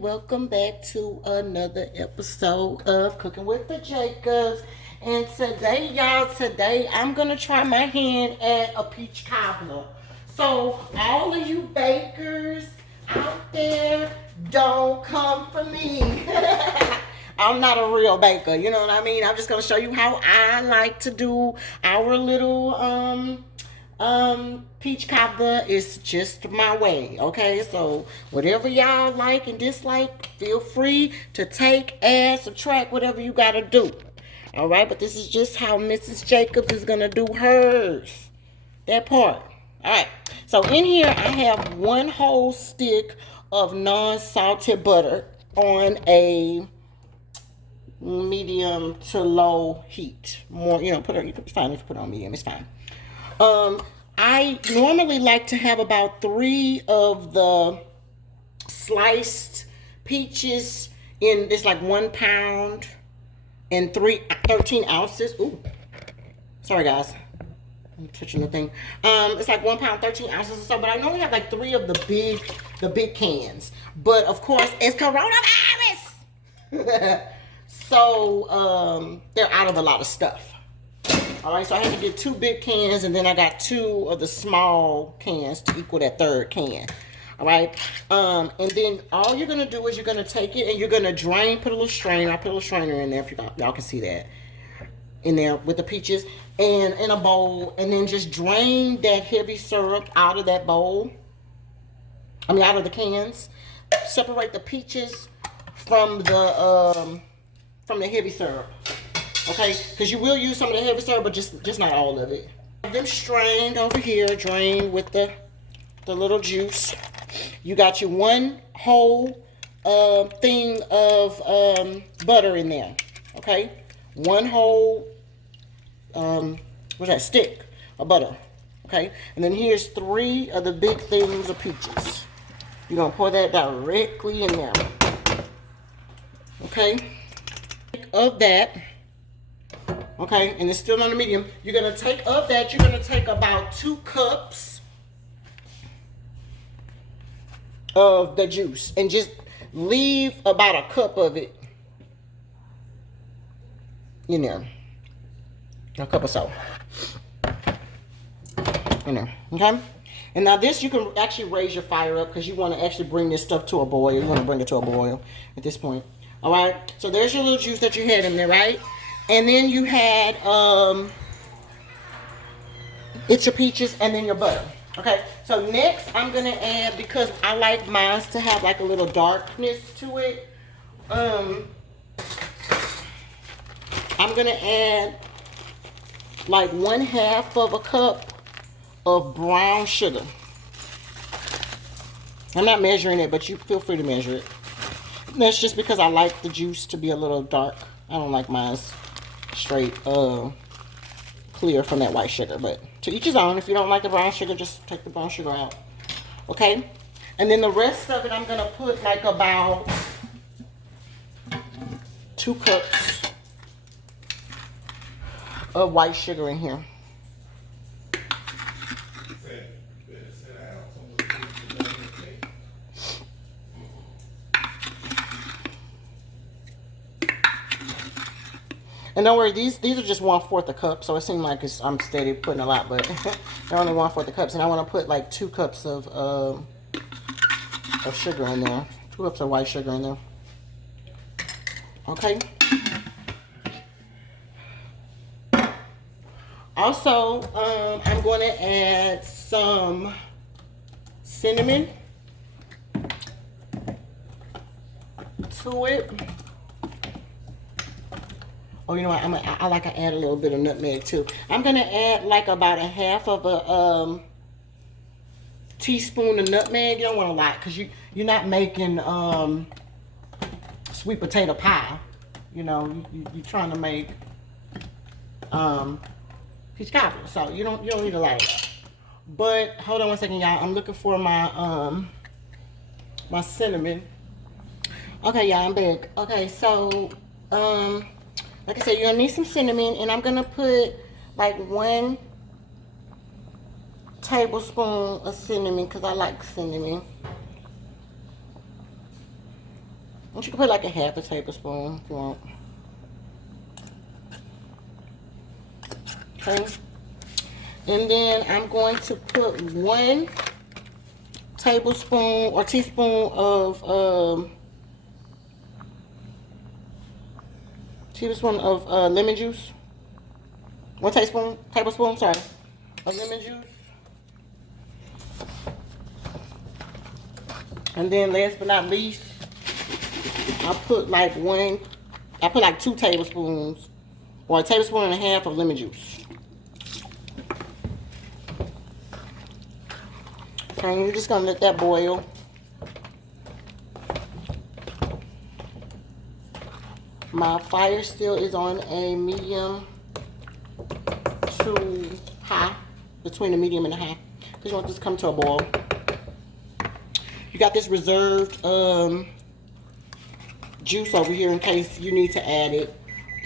welcome back to another episode of Cooking with the Jacobs. And today, y'all, I'm gonna try my hand at a peach cobbler. So all of you bakers out there, don't come for me. I'm not a real baker, you know what I mean? I'm just gonna show you how I like to do our little peach cobbler. Is just my way. Okay, so whatever y'all like and dislike, feel free to take, add, subtract, whatever you gotta do. All right, but this is just how Mrs. Jacobs is gonna do hers, that part. All right, so in here I have one whole stick of non-salted butter on a medium to low heat. More, you know, it's fine if you put it on medium, it's fine. I normally like to have about 3 of the sliced peaches in, it's like 1 pound and 13 ounces. Ooh, sorry guys, I'm touching the thing. It's like 1 pound, 13 ounces or so, but I normally have like 3 of the big cans. But of course, it's coronavirus. So, they're out of a lot of stuff. All right, so I had to get 2 big cans, and then I got 2 of the small cans to equal that 3rd can. All right, and then all you're gonna do is you're gonna take it and you're gonna drain. Put a little strainer. I put a little strainer in there if y'all can see that in there with the peaches, and in a bowl, and then just drain that heavy syrup out of that bowl. I mean, out of the cans. Separate the peaches from the heavy syrup. Okay, because you will use some of the heavy syrup, but just not all of it. Have them strained over here, drained with the little juice. You got your 1 whole thing of butter in there. Okay, 1 whole what's that, stick of butter. Okay, and then here's 3 of the big things of peaches. You're gonna pour that directly in there. Okay, of that. Okay, and it's still on the medium. You're gonna take of that, you're gonna take about 2 cups of the juice and just leave about a cup of it in there. A cup or so in there. Okay, and now this, you can actually raise your fire up because you want to actually bring this stuff to a boil. You want to bring it to a boil at this point. All right, so there's your little juice that you had in there, right? And then you had, it's your peaches and then your butter. Okay, so next I'm going to add, because I like mine to have like a little darkness to it, I'm going to add like 1/2 of a cup of brown sugar. I'm not measuring it, but you feel free to measure it. And that's just because I like the juice to be a little dark. I don't like mine straight clear from that white sugar, but to each his own. If you don't like the brown sugar, just take the brown sugar out. Okay, and then the rest of it, I'm gonna put like about 2 cups of white sugar in here. And don't worry, these are just 1/4 a cup, so it seems like I'm steady putting a lot, but they're only 1/4 cups. And I want to put like 2 cups of sugar in there, 2 cups of white sugar in there. Okay. Also, I'm going to add some cinnamon to it. Oh, you know what? I like to add a little bit of nutmeg too. I'm gonna add like about 1/2 of a teaspoon of nutmeg. You don't want a lot, because you're not making sweet potato pie. You know, you're trying to make peach cobbler, so you don't need a lot of that. But hold on 1 second, y'all. I'm looking for my my cinnamon. Okay, y'all, I'm back. Okay, so like I said, you're gonna need some cinnamon, and I'm gonna put like 1 tablespoon of cinnamon because I like cinnamon. You can put like a half a tablespoon if you want. Okay. And then I'm going to put 1 tablespoon or teaspoon of lemon juice. 1 tablespoon, sorry, of lemon juice. And then last but not least, I put like 2 tablespoons or 1.5 tablespoons of lemon juice. Okay, you're just gonna let that boil. My fire still is on a medium to high, between the medium and the high, because you want this to come to a boil. You got this reserved juice over here in case you need to add it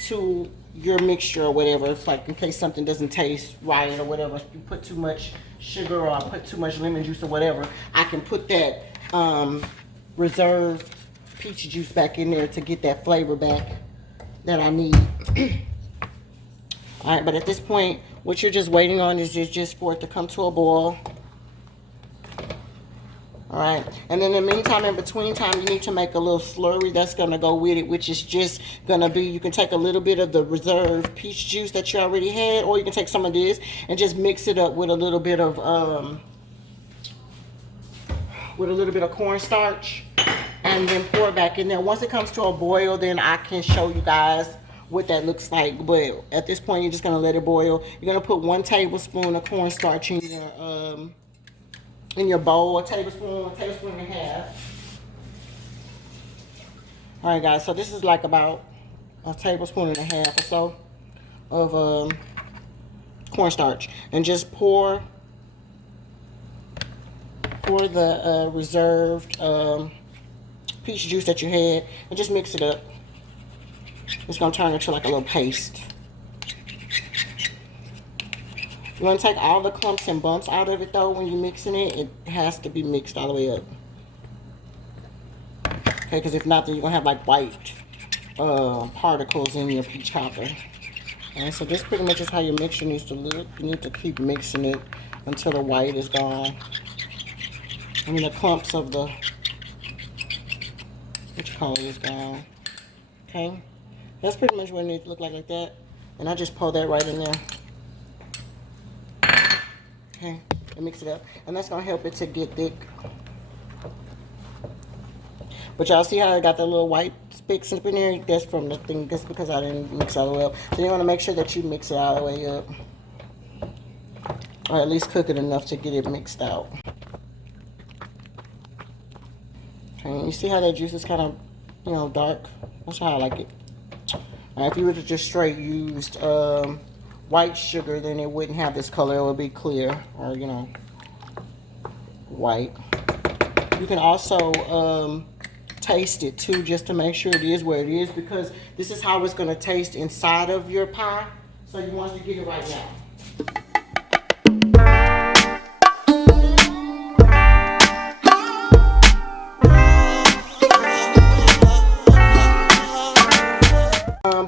to your mixture or whatever. It's like in case something doesn't taste right or whatever. If you put too much sugar or I put too much lemon juice or whatever, I can put that reserved peach juice back in there to get that flavor back that I need. All right, but at this point, what you're just waiting on is just for it to come to a boil. All right, and then in the meantime, in between time, you need to make a little slurry that's gonna go with it, which is just gonna be, you can take a little bit of the reserved peach juice that you already had, or you can take some of this and just mix it up with a little bit of cornstarch, and then pour it back in there. Once it comes to a boil, then I can show you guys what that looks like. But at this point, you're just gonna let it boil. You're gonna put 1 tablespoon of cornstarch in your bowl, a tablespoon and a half. All right, guys. So this is like about a tablespoon and a half or so of cornstarch, and just pour the reserved peach juice that you had, and just mix it up. It's gonna turn into like a little paste. You want to take all the clumps and bumps out of it though when you're mixing it. It has to be mixed all the way up. Okay, because if not, then you're going to have like white particles in your peach cobbler. And so this pretty much is how your mixture needs to look. You need to keep mixing it until the white is gone. I mean the clumps of the peach color is gone. Okay, that's pretty much what it needs to look like that. And I just pour that right in there. Okay, and mix it up, and that's gonna help it to get thick. But y'all see how I got the little white specks up in there? That's from the thing. That's because I didn't mix all the way up. So you want to make sure that you mix it all the way up, or at least cook it enough to get it mixed out. Okay, you see how that juice is kind of, you know, dark? That's how I like it. If you would have just straight used white sugar, then it wouldn't have this color. It would be clear, or you know, white. You can also taste it too, just to make sure it is where it is, because this is how it's going to taste inside of your pie. So you want to get it right now.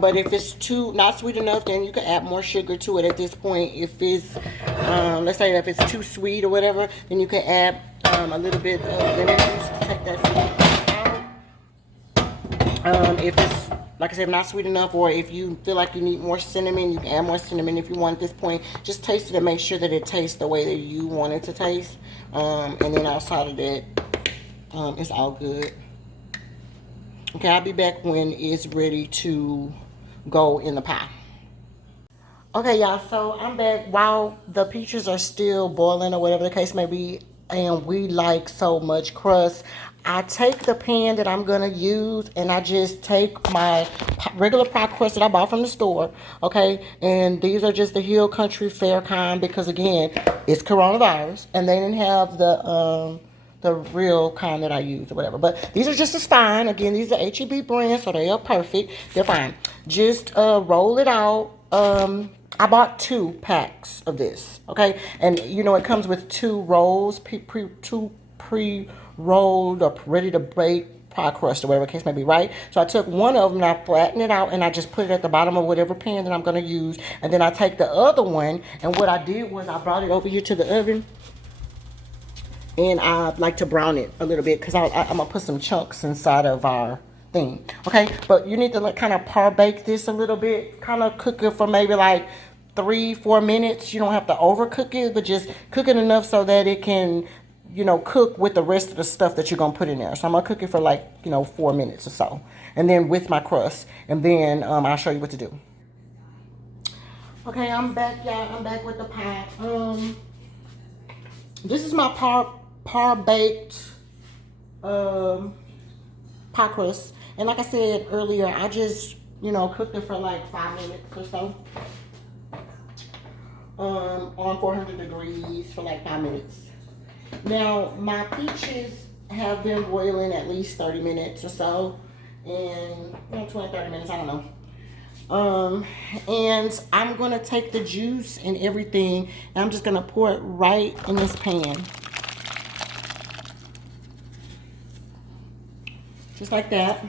But if it's not sweet enough, then you can add more sugar to it at this point. If it's, let's say if it's too sweet or whatever, then you can add a little bit of lemon juice to take that sweet out. If it's, like I said, not sweet enough, or if you feel like you need more cinnamon, you can add more cinnamon if you want at this point. Just taste it and make sure that it tastes the way that you want it to taste. And then outside of that, it's all good. Okay, I'll be back when it's ready to go in the pie. Okay, y'all, so I'm back while the peaches are still boiling or whatever the case may be, and we like so much crust. I take the pan that I'm gonna use, and I just take my regular pie crust that I bought from the store, okay? And these are just the Hill Country Fair kind, because again, it's coronavirus, and they didn't have the real kind that I use or whatever. But these are just as fine. Again, these are H-E-B brand, so they are perfect. They're fine. Just roll it out. I bought 2 packs of this, okay? And, you know, it comes with 2 rolls, two pre-rolled or ready to bake pie crust or whatever the case may be, right? So I took one of them and I flattened it out and I just put it at the bottom of whatever pan that I'm going to use. And then I take the other one, and what I did was I brought it over here to the oven. And I like to brown it a little bit because I'm going to put some chunks inside of our thing. Okay, but you need to like kind of par bake this a little bit. Kind of cook it for maybe like 3-4 minutes. You don't have to overcook it, but just cook it enough so that it can, you know, cook with the rest of the stuff that you're going to put in there. So I'm going to cook it for like, you know, 4 minutes or so. And then with my crust. And then I'll show you what to do. Okay, I'm back, y'all. I'm back with the pie. This is my par baked pie crust. And like I said earlier, I just, you know, cooked it for like 5 minutes or so. On 400 degrees for like 5 minutes. Now, my peaches have been boiling at least 30 minutes or so. And, you know, 20-30 minutes, I don't know. And I'm going to take the juice and everything, and I'm just going to pour it right in this pan. Just like that.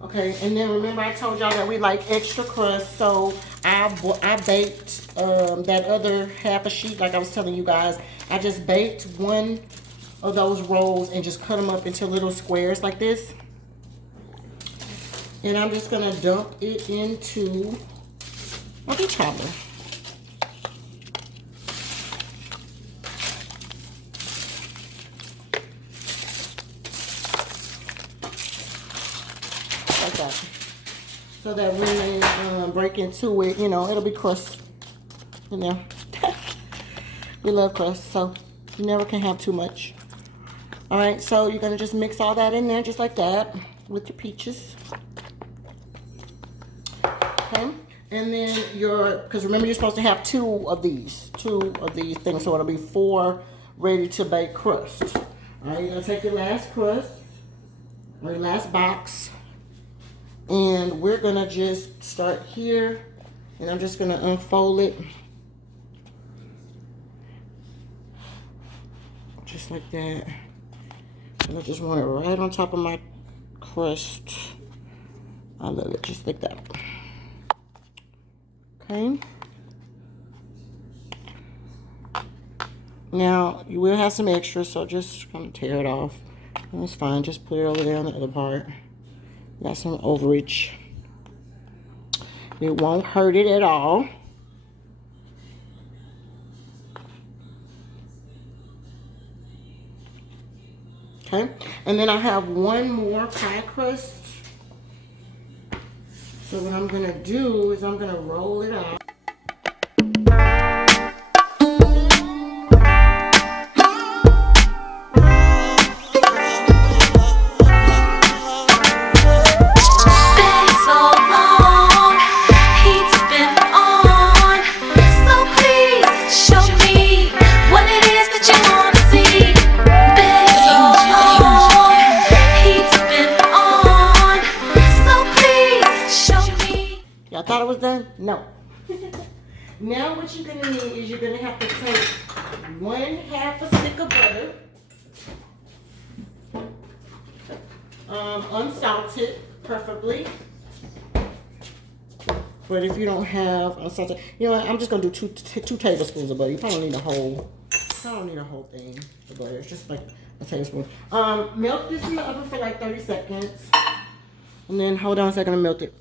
Okay, and then remember I told y'all that we like extra crust, so I baked that other half a sheet like I was telling you guys. I just baked one of those rolls and just cut them up into little squares like this. And I'm just gonna dump it into my peach cobbler. Like that. So that when they break into it, you know, it'll be crust in there. We love crust, so you never can have too much. All right, so you're gonna just mix all that in there just like that with your peaches. Okay, and then because remember you're supposed to have two of these things, so it'll be 4 ready to bake crust. All right, you're gonna take your last crust or your last box, and we're gonna just start here, and I'm just gonna unfold it just like that. And I just want it right on top of my crust. I love it, just like that. Okay. Now, you will have some extra, so just kind of tear it off. That's fine, just put it over there on the other part. Got some overage. It won't hurt it at all. Okay, and then I have one more pie crust. So what I'm gonna do is I'm gonna roll it out. Thought it was done? No. Now what you're gonna need is you're gonna have to take 1/2 a stick of butter, unsalted, preferably. But if you don't have unsalted, you know what? I'm just gonna do two tablespoons of butter. You probably don't need a whole. I don't need a whole thing of butter. It's just like a tablespoon. Melt this in the oven for like 30 seconds, and then hold on a second and melt it.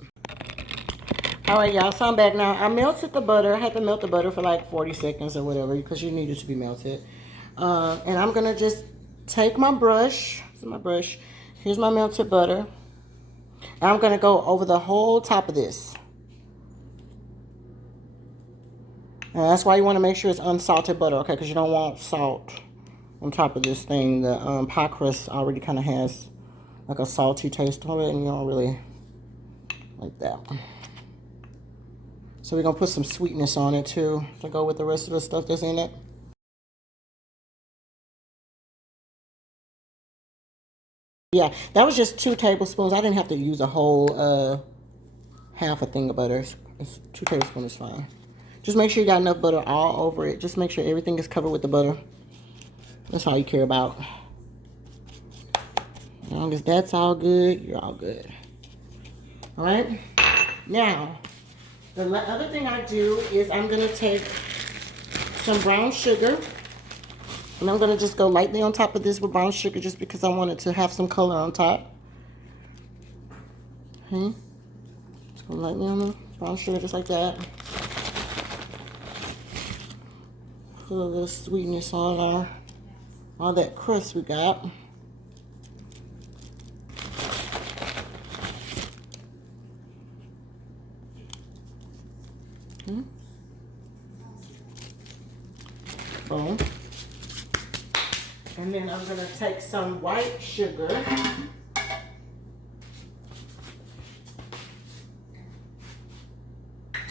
All right, y'all, so I'm back now. I melted the butter. I had to melt the butter for like 40 seconds or whatever because you need it to be melted. And I'm going to just take my brush. This is my brush. Here's my melted butter. And I'm going to go over the whole top of this. And that's why you want to make sure it's unsalted butter, okay? Because you don't want salt on top of this thing. The pie crust already kind of has like a salty taste to it, and you don't really like that. So we're going to put some sweetness on it too to go with the rest of the stuff that's in it. Yeah, that was just 2 tablespoons. I didn't have to use a whole half a thing of butter. It's 2 tablespoons is fine. Just make sure you got enough butter all over it. Just make sure everything is covered with the butter. That's all you care about. As long as that's all good, you're all good. All right. Now, the other thing I do is I'm gonna take some brown sugar, and I'm gonna just go lightly on top of this with brown sugar, just because I want it to have some color on top. Okay. Just go lightly on the brown sugar, just like that. Put a little sweetness on all that crust we got. Boom. And then I'm going to take some white sugar.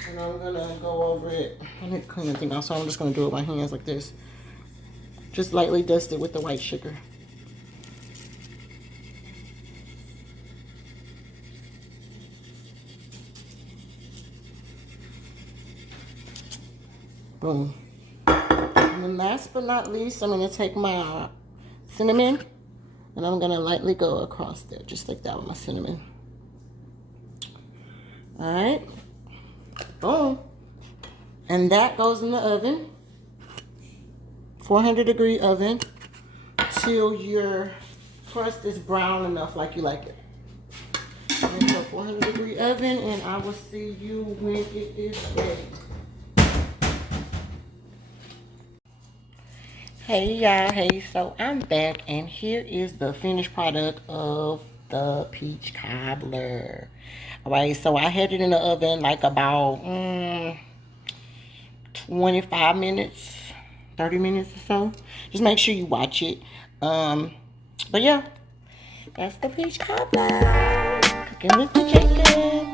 And I'm going to go over it. I need to clean the thing off, so I'm just going to do it with my hands like this. Just lightly dust it with the white sugar. Boom. And then last but not least, I'm going to take my cinnamon, and I'm going to lightly go across there, just like that with my cinnamon. All right. Boom. And that goes in the oven, 400-degree oven, till your crust is brown enough like you like it. And so 400-degree oven, and I will see you when it is ready. Hey y'all, hey, so I'm back, and here is the finished product of the peach cobbler. Alright, so I had it in the oven like about 25 minutes, 30 minutes or so. Just make sure you watch it. But yeah, that's the peach cobbler. Cooking with the chicken.